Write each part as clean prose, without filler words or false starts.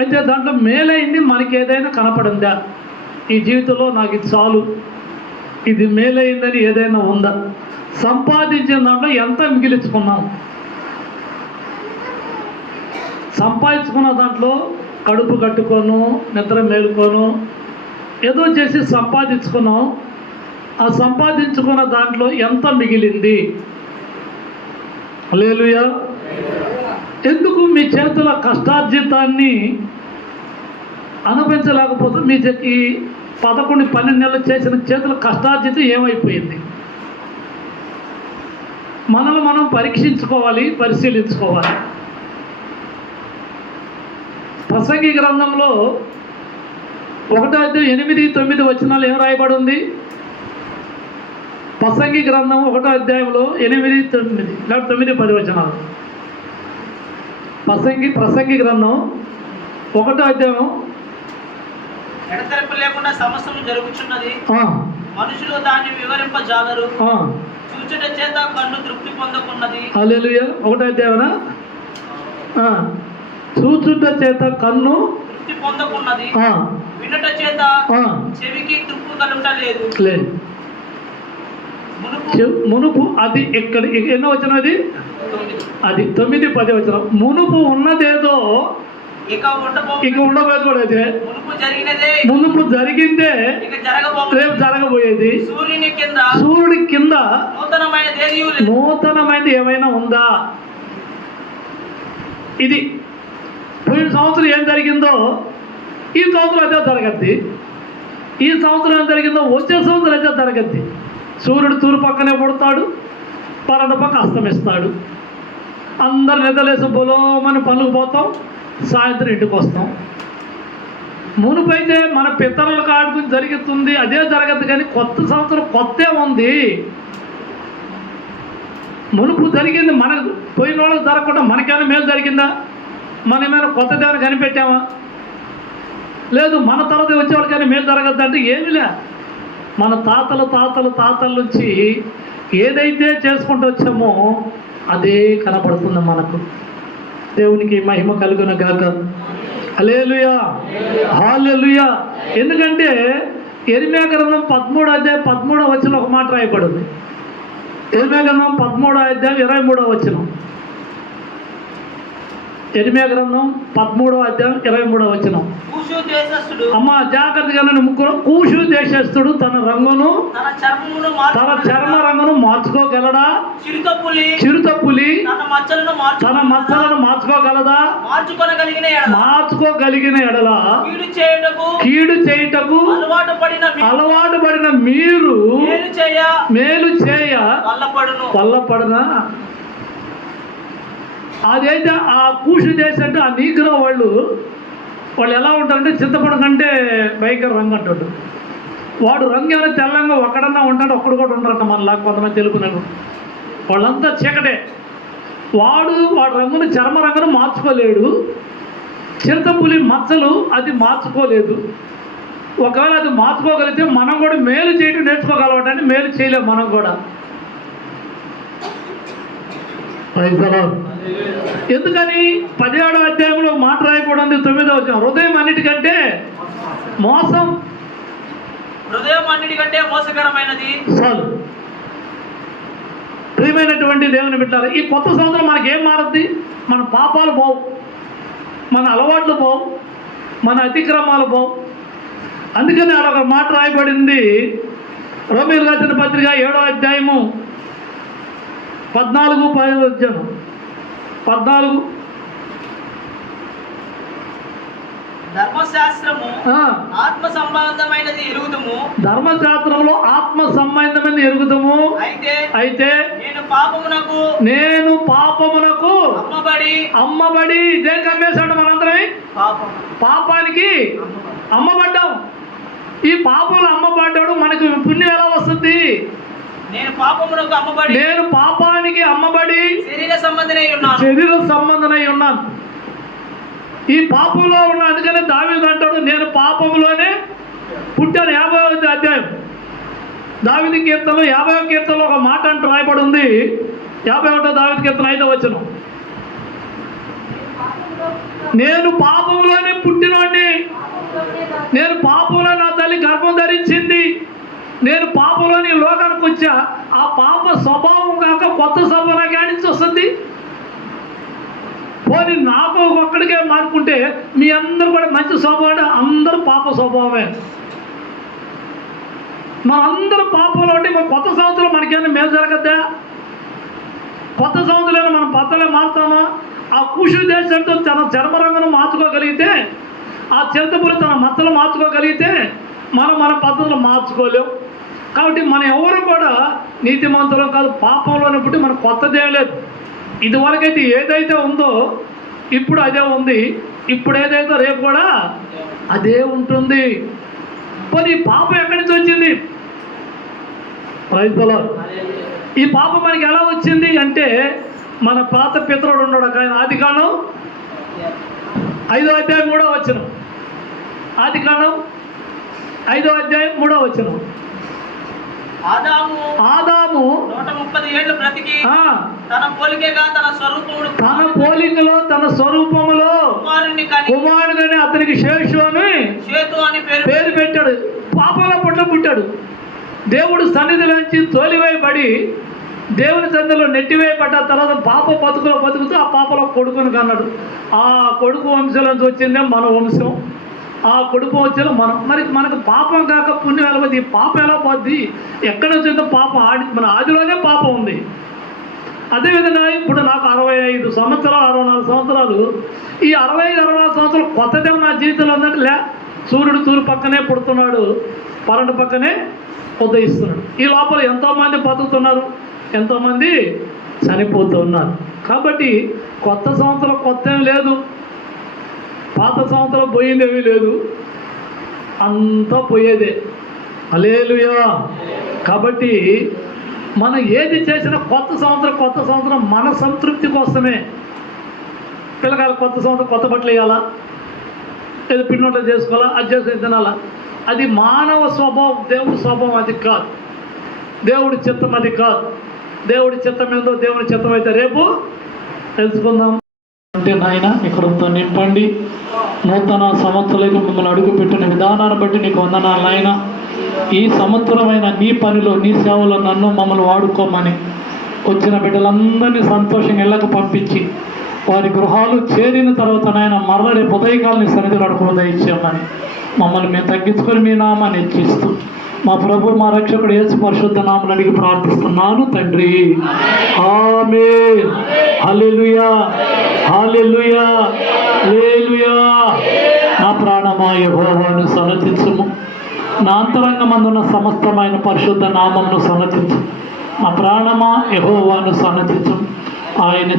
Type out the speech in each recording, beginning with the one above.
అయితే దాంట్లో మేలైంది మనకి ఏదైనా కనపడిందా? ఈ జీవితంలో నాకు ఇది చాలు, ఇది మేలైందని ఏదైనా ఉందా? సంపాదించిన దాంట్లో ఎంత మిగిలించుకున్నాం? సంపాదించుకున్న దాంట్లో కడుపు కట్టుకోను, నిద్ర మేలుకోను, ఏదో చేసి సంపాదించుకున్నాం. ఆ సంపాదించుకున్న దాంట్లో ఎంత మిగిలింది? హల్లెలూయా. ఎందుకు మీ చేతుల కష్టార్జితాన్ని అనుభవించలేకపోతే? మీ 11-12 నెలలు చేసిన చేతుల కష్టార్జితం ఏమైపోయింది? మనల్ని మనం పరీక్షించుకోవాలి, పరిశీలించుకోవాలి. ప్రసంగి గ్రంథంలో 1:8-9 వచనాలు ఏం రాయబడి ఉంది? ప్రసంగి గ్రంథం 1వ అధ్యాయంలో 8-9 లేదా 9-10 వచనాలు. ప్రసంగి గ్రంథం 1వ అధ్యాయం. ఎడతెరపు లేకుండా సమస్తము జరుగుచున్నది, మనుషులు దాన్ని వివరింపజాలరు, చూచుట చేత కన్ను తృప్తి పొందకున్నది. హల్లెలూయా. 1వ అధ్యాయమా? చూచుట చేత కన్ను తృప్తి పొందకున్నది, వినుట చేత చెవికి తృప్తి కలుగలేదు. మునుపు అది ఎక్కడ ఎన్నో వచ్చినది? అది 9-10 వచనం. మునుపు ఉన్నదేదో ఇక ఉండబోయేది కూడా అయితే మునుపు జరిగిందే రేపు జరగబోయేది. సూర్యుడి కింద నూతనమైనది ఏమైనా ఉందా? ఇది పోయిన సంవత్సరం ఏం జరిగిందో ఈ సంవత్సరం అదే జరగద్ది, ఈ సంవత్సరం ఏం జరిగిందో వచ్చే సంవత్సరం అదే జరగద్ది. సూర్యుడు తూర్పు పక్కనే పుడతాడు, పరణ పక్క అస్తమిస్తాడు. అందరు నిద్రలేసి పొలోమని పనులకు పోతాం, సాయంత్రం ఇంటికి వస్తాం. మునుపైతే మన పితరుల కాడుకుని జరుగుతుంది అదే జరగదు, కానీ కొత్త సంవత్సరం కొత్తే ఉంది. మునుపు జరిగింది మనకు, పోయిన వాళ్ళకి జరగకుండా మనకైనా మేలు జరిగిందా? మన ఏమైనా కొత్త దేవుని కనిపెట్టామా? లేదు. మన తర్వాత వచ్చేవాళ్ళకైనా మేలు జరగద్దు అంటే ఏమీ లే. మన తాతల నుంచి ఏదైతే చేసుకుంటూ వచ్చామో అదే కనపడుతుంది మనకు. దేవునికి మహిమ కలుగును గాక. హల్లెలూయా, హల్లెలూయా. ఎందుకంటే యెరెమీయా గ్రంథం 13వ అధ్యాయం 13వ వచనం ఒక మాట రాయబడింది. యెరెమీయా గ్రంథం 13వ అధ్యాయం 23వ వచనం. యెరెమీయా గ్రంథం 13వ అధ్యాయం 23వ వచనం. అమ్మ జాగ్రత్తగా ముగ్గురు. కూషు దేశస్థుడు తన చర్మ రంగును మార్చుకోగలడా? చిరుతపులి తన మచ్చలను మార్చుకోగలదా? మార్చుకోగలిగిన ఎడల కీడు చేయుటకు అలవాటు పడిన మీరు మేలు చేయ వల్లపడునా? అదైతే ఆ కూషు దేశం అంటే ఆ నీగ్రో వాళ్ళు ఎలా ఉంటారంటే చింతపండు కంటే భయంకర రంగు అంటాడు. వాడు రంగు ఏమైనా తెల్లంగా ఒక్కడన్నా ఉంటాడు, ఒక్కడు కూడా ఉంటారంట మనలా కొంతమంది తెలుపునడు. వాళ్ళంతా చీకటే. వాడు రంగును చర్మ రంగును మార్చుకోలేడు. చింతపులి మచ్చలు అది మార్చుకోలేదు. ఒకవేళ అది మార్చుకోగలిగితే మనం కూడా మేలు చేయడం నేర్చుకోగలవటాన్ని మేలు చేయలేము మనం కూడా. ఎందుకని 17వ అధ్యాయంలో మాట రాయకూడదు. 9వ వచనం. హృదయం అన్నిటికంటే మోసకరమైనది. చాలు. ప్రియమైనటువంటి దేవుని బిడ్డలారా, ఈ కొత్త సంవత్సరం మనకేం మారద్ది? మన పాపాలు పోవు, మన అలవాట్లు పోవు, మన అతిక్రమాలు పోవు. అందుకని అలా ఒక మాట రాయబడింది. రోమీయులు రాసిన పత్రిక 7వ అధ్యాయము 14-15 వచ్చాను. 14 ధర్మశాస్త్రంలో ఆత్మ సంబంధమైనది ఎరుగుదము. అయితే నేను పాపమునకు అమ్మబడి దేనికి అమ్మేశాడు? మనందరం పాపానికి అమ్మబడ్డాం. ఈ పాపంలో అమ్మబడ్డాడు. మనకు పుణ్యం ఎలా వస్తుంది? నేను పాపానికి అమ్మబడి శరీర సంబంధనై ఉన్నాను. ఈ పాపంలో ఉన్న. అందుకనే దావీదు అంటాడు, నేను పాపంలోనే పుట్టాను. 50వ అధ్యాయం దావీదు కీర్తనలో 50వ కీర్తనలో ఒక మాట అంటూ రాయబడి ఉంది. 51వ దావీదు కీర్తన 5వ వచనం. నేను పాపంలోనే పుట్టినోడిని, నేను పాపంలో నా తల్లి గర్భం ధరించింది, నేను పాపంలోని లోకానికి వచ్చా. ఆ పాప స్వభావం కాక కొత్త స్వభావం నాకు ఏడించి వస్తుంది. పోనీ నాకు ఒక్కడికే మార్పుంటే మీ అందరూ కూడా మంచి స్వభావం, అందరూ పాప స్వభావమే. మన అందరూ పాపంలో ఉంటే మన కొత్త సంవత్సరం మనకేమైనా మేలు జరగద్దా? కొత్త సంవత్సరంలో మనం బట్టలే మారుతామా? ఆ కుషు దేశంతో తన చర్మరంగను మార్చుకోగలిగితే, ఆ చిరుతపురి తన మచ్చలు మార్చుకోగలిగితే మన పద్ధతులు మార్చుకోలేవు. కాబట్టి మనం ఎవరు కూడా నీతిమంతులు కాదు, పాపంలోనే పుట్టి మనకు కొత్తదేం లేదు. ఇదివరకైతే ఏదైతే ఉందో ఇప్పుడు అదే ఉంది, ఇప్పుడు ఏదైతే రేపు కూడా అదే ఉంటుంది. మరి ఈ పాపం ఎక్కడి నుంచి వచ్చింది? రైతులో ఈ పాపం మనకి ఎలా వచ్చింది అంటే, మన పాత పితరుడు ఉన్నాడు ఒక ఆయన, ఆదికాండం 5వ అధ్యాయం 3వ వచనం. ఆదికాండం 5వ అధ్యాయం 3వ వచనం. ఆదాము 130 ఏళ్ళు బ్రతికి తన పోలికలో తన స్వరూపములో కుమారుడిని అతనికి శేషు అని పేరు పెట్టాడు. పాపంలో పుట్టాడు. దేవుడు సన్నిధిలోంచి తోలివేయబడి దేవుని సన్నిధిలో నెట్టివేయబడ్డ తర్వాత పాప బతుకుతూ ఆ పాపలో కొడుకుని కన్నాడు. ఆ కొడుకు వంశంలోంచి వచ్చిందే మన వంశం. ఆ కొడుకు వచ్చేలా మరి మనకు పాపం కాక పుణ్యం ఎలా పోద్ది? పాపం ఎలా పోద్ది? ఎక్కడ వచ్చిందో పాపం మన ఆదిలోనే పాపం ఉంది. అదేవిధంగా ఇప్పుడు నాకు 65 సంవత్సరాలు, 64 సంవత్సరాలు. ఈ 65-64 సంవత్సరాలు కొత్తదే నా జీవితంలో ఉందంటే సూర్యుడు తూర్పు పక్కనే పుడుతున్నాడు, పన్నెండు పక్కనే ఉదయిస్తున్నాడు. ఈ లోపల ఎంతోమంది బతుకుతున్నారు, ఎంతోమంది చనిపోతూ ఉన్నారు. కాబట్టి కొత్త సంవత్సరం కొత్త ఏం లేదు, పాత సంవత్సరం పోయిందేమీ లేదు, అంతా పోయేదే. హల్లెలూయా. కాబట్టి మనం ఏది చేసినా కొత్త సంవత్సరం మన సంతృప్తి కోసమే. పిల్లకాయలు కొత్త సంవత్సరం కొత్త బట్టలు వేయాలా, ఏదో పిండి చేసుకోవాలా, అది చేసుకుని తినాలా, అది మానవ స్వభావం. దేవుడి స్వభావం అది కాదు, దేవుడి చిత్తం అది కాదు. దేవుడి చిత్తం ఏందో, దేవుడి చిత్తం అయితే రేపు తెలుసుకుందాం. అంటే నాయన నీ కృపతో నింపండి. నూతన సంవత్సరాలకు మిమ్మల్ని అడుగుపెట్టిన విధానాన్ని బట్టి నీకు వందనాలు నాయన. ఈ సంవత్సరమైన నీ పనిలో, నీ సేవలో నన్ను మమ్మల్ని వాడుకోమని, వచ్చిన బిడ్డలందరినీ సంతోషంగా ఇళ్ళకు పంపించి వారి గృహాలు చేరిన తర్వాత నాయన మరల రేపు ఉదయకాలని సన్నిధిలో అడుగులు దయచేయమని మమ్మల్ని మేము తగ్గించుకొని మీ నామాన్ని హెచ్చిస్తూ మా ప్రభు మా రక్షకుడు యేసు పరిశుద్ధ నామమున అడిగి ప్రార్థిస్తున్నాను తండ్రి. ఆమేన్. హల్లెలూయా, హల్లెలూయా, హల్లెలూయా. నా ప్రాణమా యెహోవాను సన్నతించుము, నా అంతరంగమందున్న సమస్తమైన పరిశుద్ధ నామమును సన్నతించు. నా ప్రాణమా యెహోవాను సన్నతించుము. ఆయన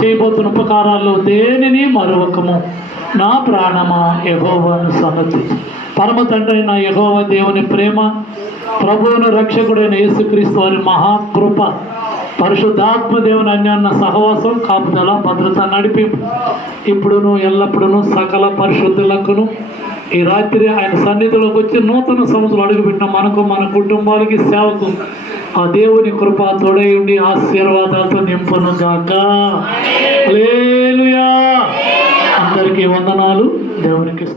చేయబోతున్న ఉపకారాల్లో దేనిని మరొకము. నా ప్రాణమా యెహోవాను సన్నతించు. పరమ తండ్రి నా యెహోవా దేవుని ప్రేమ, ప్రభువును రక్షకుడైన యేసుక్రీస్తు వారి మహాకృప, పరిశుద్ధాత్మ దేవుని అన్యోన్య సహవాసం, కాపుదల, భద్రత, నడిపింపు ఇప్పుడును ఎల్లప్పుడూ సకల పరిశుద్ధులకును ఈ రాత్రి ఆయన సన్నిధిలోకి వచ్చి నూతన సంవత్సరం అడుగుపెట్టిన మనకు, మన కుటుంబాలకి, సేవకు ఆ దేవుని కృప తోడై ఉండి ఆశీర్వాదాలతో నింపును గాక. హల్లెలూయా. అందరికీ వందనాలు. దేవునికి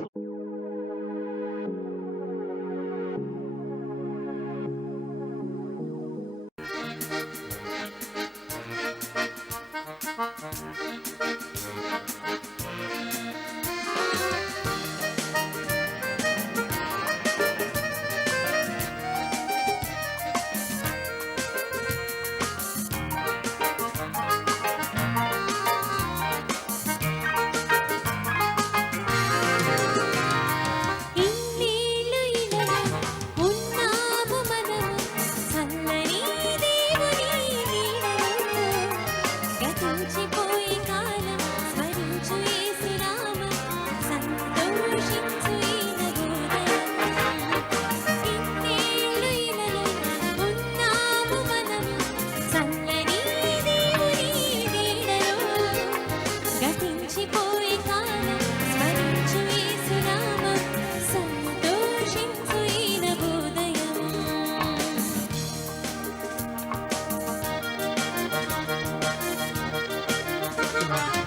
Bye.